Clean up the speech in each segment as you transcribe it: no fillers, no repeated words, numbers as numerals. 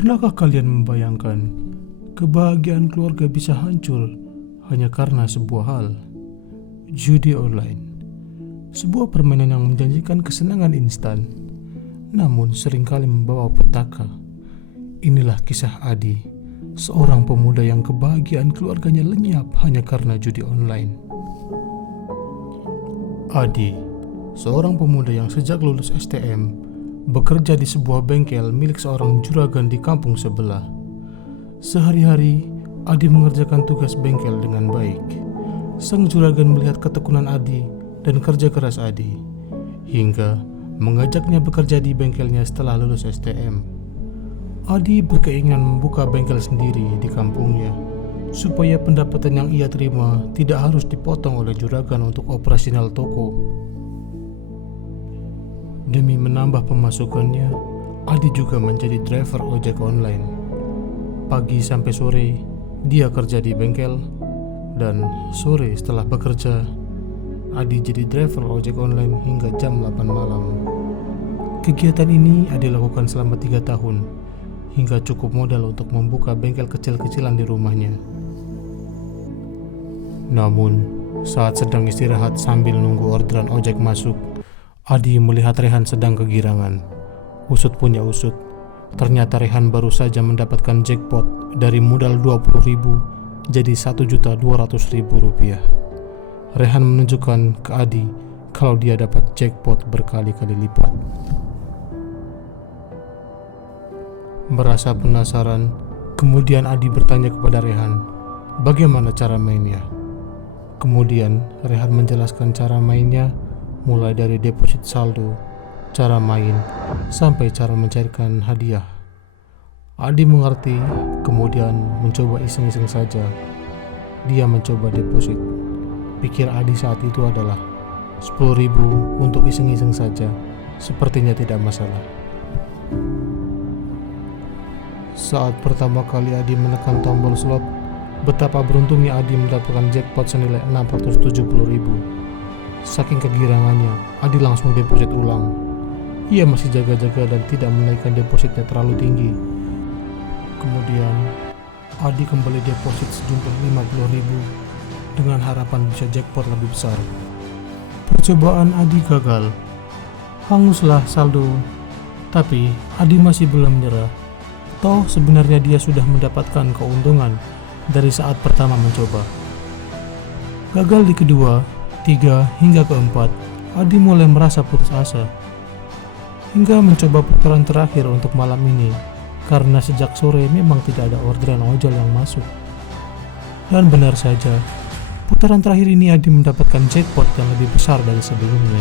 Pernahkah kalian membayangkan kebahagiaan keluarga bisa hancur hanya karena sebuah hal? Judi online, sebuah permainan yang menjanjikan kesenangan instan, namun seringkali membawa petaka. Inilah kisah Adi, seorang pemuda yang kebahagiaan keluarganya lenyap hanya karena judi online. Adi, seorang pemuda yang sejak lulus STM bekerja di sebuah bengkel milik seorang juragan di kampung sebelah. Sehari-hari, Adi mengerjakan tugas bengkel dengan baik. Sang juragan melihat ketekunan Adi dan kerja keras Adi, hingga mengajaknya bekerja di bengkelnya setelah lulus STM. Adi berkeinginan membuka bengkel sendiri di kampungnya, supaya pendapatan yang ia terima tidak harus dipotong oleh juragan untuk operasional toko. Demi menambah pemasukannya, Adi juga menjadi driver ojek online. Pagi sampai sore, dia kerja di bengkel, dan sore setelah bekerja, Adi jadi driver ojek online hingga jam 8 malam. Kegiatan ini Adi lakukan selama 3 tahun, hingga cukup modal untuk membuka bengkel kecil-kecilan di rumahnya. Namun, saat sedang istirahat sambil nunggu orderan ojek masuk, Adi melihat Rehan sedang kegirangan. Usut punya usut, ternyata Rehan baru saja mendapatkan jackpot dari modal 20.000 jadi 1.200.000 rupiah. Rehan menunjukkan ke Adi kalau dia dapat jackpot berkali-kali lipat. Merasa penasaran, kemudian Adi bertanya kepada Rehan, bagaimana cara mainnya. Kemudian Rehan menjelaskan cara mainnya, mulai dari deposit saldo, cara main, sampai cara mencairkan hadiah. Adi mengerti, kemudian mencoba iseng-iseng saja. Dia mencoba deposit. Pikir Adi saat itu adalah 10.000 untuk iseng-iseng saja. Sepertinya tidak masalah. Saat pertama kali Adi menekan tombol slot, betapa beruntungnya Adi mendapatkan jackpot senilai 670.000. Saking kegirangannya, Adi langsung deposit ulang. Ia masih jaga-jaga dan tidak menaikkan depositnya terlalu tinggi. Kemudian, Adi kembali deposit sejumlah 50.000 dengan harapan bisa jackpot lebih besar. Percobaan Adi gagal. Hanguslah saldo. Tapi, Adi masih belum menyerah. Toh sebenarnya dia sudah mendapatkan keuntungan dari saat pertama mencoba. Gagal di kedua, 3 hingga keempat, Adi mulai merasa putus asa. Hingga mencoba putaran terakhir untuk malam ini, karena sejak sore memang tidak ada orderan ojol yang masuk. Dan benar saja, putaran terakhir ini Adi mendapatkan jackpot yang lebih besar dari sebelumnya.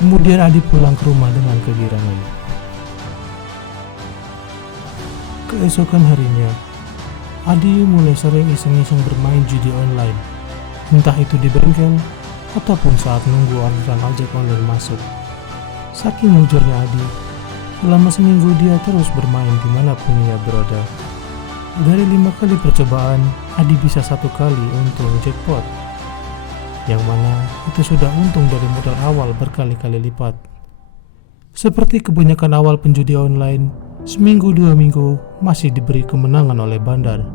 Kemudian Adi pulang ke rumah dengan kegirangan. Keesokan harinya, Adi mulai sering iseng-iseng bermain judi online, entah itu di bengkel ataupun saat nunggu orderan ojek online masuk. Saking mujurnya Adi, selama seminggu dia terus bermain dimanapun ia berada. Dari 5 kali percobaan, Adi bisa 1 kali untung jackpot, yang mana itu sudah untung dari modal awal berkali-kali lipat. Seperti kebanyakan awal penjudi online, seminggu 2 minggu masih diberi kemenangan oleh bandar.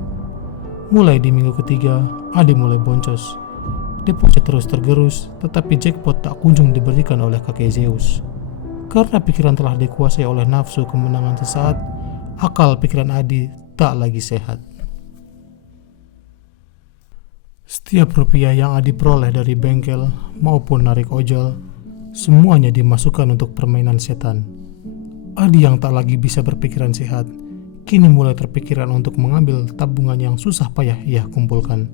Mulai di minggu ketiga, Adi mulai boncos. Deposit terus tergerus, tetapi jackpot tak kunjung diberikan oleh kakek Zeus. Karena pikiran telah dikuasai oleh nafsu kemenangan sesaat, akal pikiran Adi tak lagi sehat. Setiap rupiah yang Adi peroleh dari bengkel maupun narik ojol, semuanya dimasukkan untuk permainan setan. Adi yang tak lagi bisa berpikiran sehat, kini mulai terpikiran untuk mengambil tabungan yang susah payah ia kumpulkan.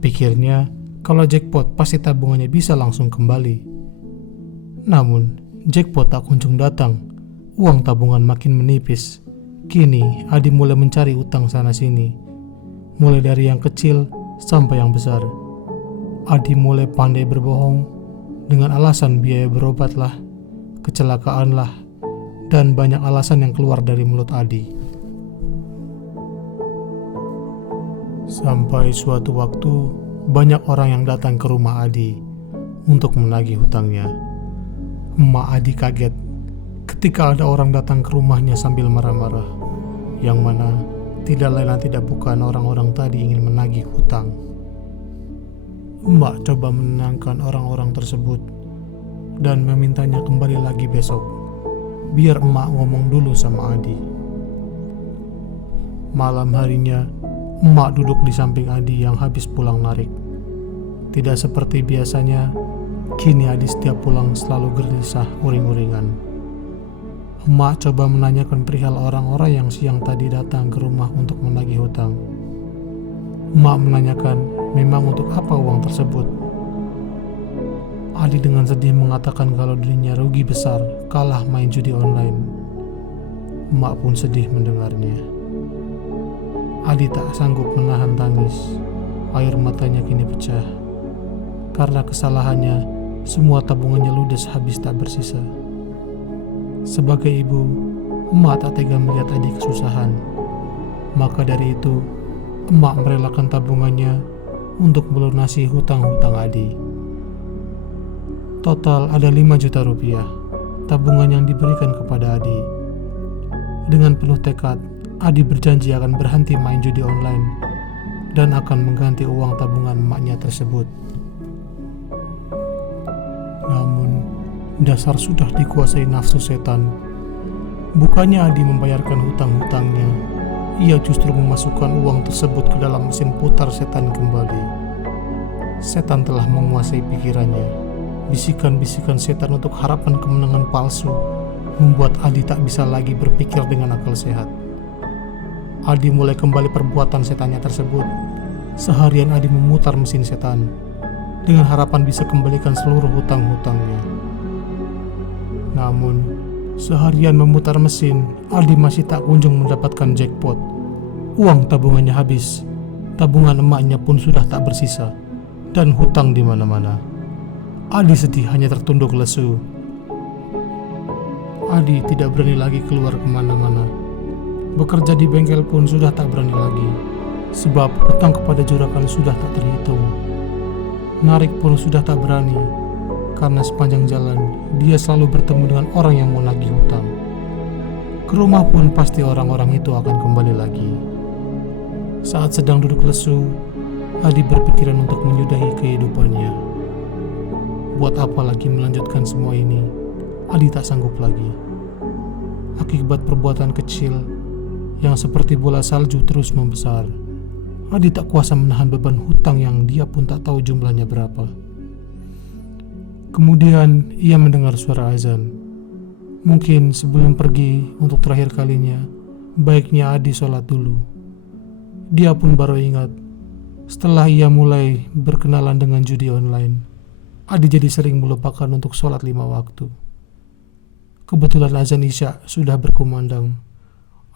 Pikirnya, kalau jackpot pasti tabungannya bisa langsung kembali. Namun, jackpot tak kunjung datang. Uang tabungan makin menipis. Kini, Adi mulai mencari utang sana-sini. Mulai dari yang kecil sampai yang besar. Adi mulai pandai berbohong dengan alasan biaya berobatlah, kecelakaanlah, dan banyak alasan yang keluar dari mulut Adi. Sampai suatu waktu, banyak orang yang datang ke rumah Adi untuk menagih hutangnya. Emak Adi kaget ketika ada orang datang ke rumahnya sambil marah-marah. yang mana tidak lain dan tidak bukan orang-orang tadi ingin menagih hutang. Emak coba menenangkan orang-orang tersebut dan memintanya kembali lagi besok, biar emak ngomong dulu sama Adi. Malam harinya, emak duduk di samping Adi yang habis pulang narik. Tidak seperti biasanya, kini Adi setiap pulang selalu gelisah uring-uringan. Emak coba menanyakan perihal orang-orang yang siang tadi datang ke rumah untuk menagih hutang. Emak menanyakan memang untuk apa uang tersebut. Adi dengan sedih mengatakan kalau dirinya rugi besar kalah main judi online. Emak pun sedih mendengarnya. Adi tak sanggup menahan tangis. Air matanya kini pecah. Karena kesalahannya, semua tabungannya ludes habis tak bersisa. Sebagai ibu, emak tak tega melihat Adi kesusahan. Maka dari itu, emak merelakan tabungannya untuk melunasi hutang-hutang Adi. Total ada 5 juta rupiah tabungan yang diberikan kepada Adi. Dengan penuh tekad, Adi berjanji akan berhenti main judi online dan akan mengganti uang tabungan emaknya tersebut. Namun, dasar sudah dikuasai nafsu setan. Bukannya Adi membayarkan hutang-hutangnya, ia justru memasukkan uang tersebut ke dalam mesin putar setan kembali. Setan telah menguasai pikirannya. Bisikan-bisikan setan untuk harapan kemenangan palsu membuat Adi tak bisa lagi berpikir dengan akal sehat. Adi mulai kembali perbuatan setannya tersebut. Seharian Adi memutar mesin setan dengan harapan bisa kembalikan seluruh hutang-hutangnya. Namun, seharian memutar mesin, Adi masih tak kunjung mendapatkan jackpot. Uang tabungannya habis, tabungan emaknya pun sudah tak bersisa, dan hutang di mana-mana. Adi sedih hanya tertunduk lesu. Adi tidak berani lagi keluar kemana-mana. Bekerja di bengkel pun sudah tak berani lagi, sebab hutang kepada juragan sudah tak terhitung. Narik pun sudah tak berani, karena sepanjang jalan dia selalu bertemu dengan orang yang mau nagih hutang. Ke rumah pun pasti orang-orang itu akan kembali lagi. Saat sedang duduk lesu, Adi berpikiran untuk menyudahi kehidupannya. Buat apa lagi melanjutkan semua ini? Adi tak sanggup lagi. Akibat perbuatan kecil yang seperti bola salju terus membesar, Adi tak kuasa menahan beban hutang yang dia pun tak tahu jumlahnya berapa. Kemudian ia mendengar suara azan. Mungkin sebelum pergi untuk terakhir kalinya, baiknya Adi sholat dulu. Dia pun baru ingat, setelah ia mulai berkenalan dengan judi online, Adi jadi sering melupakan untuk sholat 5 waktu. Kebetulan azan Isya sudah berkumandang.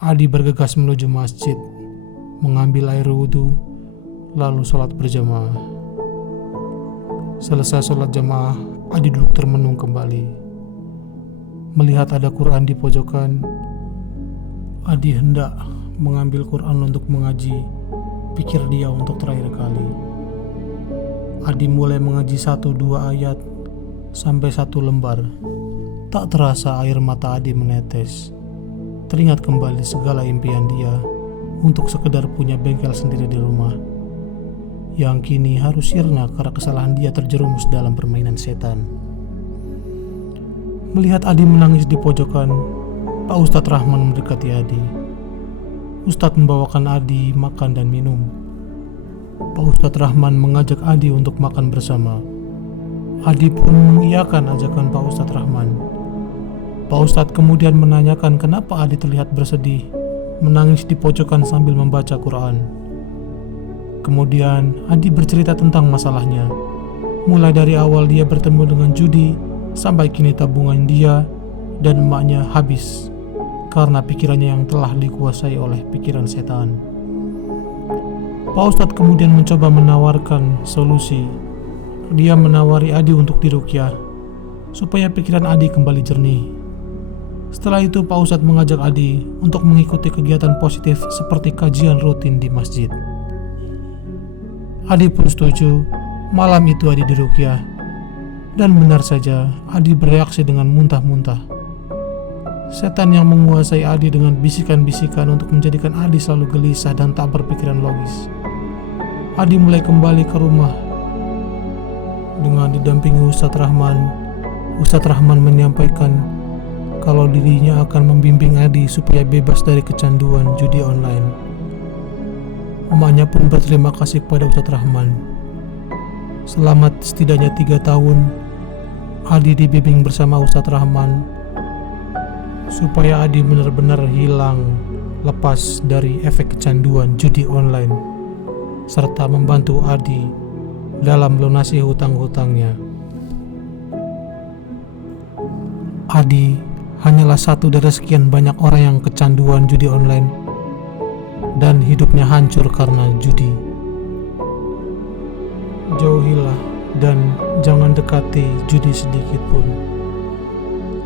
Adi bergegas menuju masjid, mengambil air wudhu, lalu sholat berjamaah. Selesai sholat jamaah, Adi duduk termenung kembali. Melihat ada Quran di pojokan, Adi hendak mengambil Quran untuk mengaji, pikir dia untuk terakhir kali. Adi mulai mengaji 1-2 ayat sampai 1 lembar. Tak terasa air mata Adi menetes. Teringat kembali segala impian dia untuk sekedar punya bengkel sendiri di rumah, yang kini harus sirna karena kesalahan dia terjerumus dalam permainan setan. Melihat Adi menangis di pojokan, Pak Ustadz Rahman mendekati Adi. Ustadz membawakan Adi makan dan minum. Pak Ustadz Rahman mengajak Adi untuk makan bersama. Adi pun mengiyakan ajakan Pak Ustadz Rahman. Pak Ustadz kemudian menanyakan kenapa Adi terlihat bersedih, menangis di pojokan sambil membaca Quran. Kemudian Adi bercerita tentang masalahnya, mulai dari awal dia bertemu dengan judi, sampai kini tabungan dia dan emaknya habis karena pikirannya yang telah dikuasai oleh pikiran setan. Pak Ustadz kemudian mencoba menawarkan solusi. Dia menawari Adi untuk diruqyah supaya pikiran Adi kembali jernih. Setelah itu Pak Ustadz mengajak Adi untuk mengikuti kegiatan positif seperti kajian rutin di masjid. Adi pun setuju. Malam itu Adi diruqyah, dan benar saja Adi bereaksi dengan muntah-muntah. Setan yang menguasai Adi dengan bisikan-bisikan untuk menjadikan Adi selalu gelisah dan tak berpikiran logis. Adi mulai kembali ke rumah dengan didampingi Ustadz Rahman. Ustadz Rahman menyampaikan kalau dirinya akan membimbing Adi supaya bebas dari kecanduan judi online. Emaknya pun berterima kasih kepada Ustadz Rahman. Selama setidaknya 3 tahun, Adi dibimbing bersama Ustadz Rahman supaya Adi benar-benar lepas dari efek kecanduan judi online, serta membantu Adi dalam melunasi hutang-hutangnya. Adi hanyalah satu dari sekian banyak orang yang kecanduan judi online dan hidupnya hancur karena judi. Jauhilah dan jangan dekati judi sedikit pun,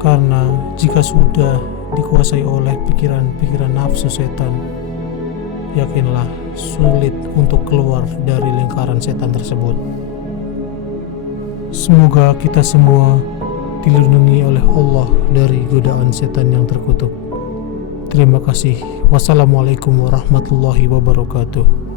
karena jika sudah dikuasai oleh pikiran-pikiran nafsu setan, yakinlah sulit untuk keluar dari lingkaran setan tersebut. Semoga kita semua dilindungi oleh Allah dari godaan setan yang terkutuk. Terima kasih. Wassalamualaikum warahmatullahi wabarakatuh.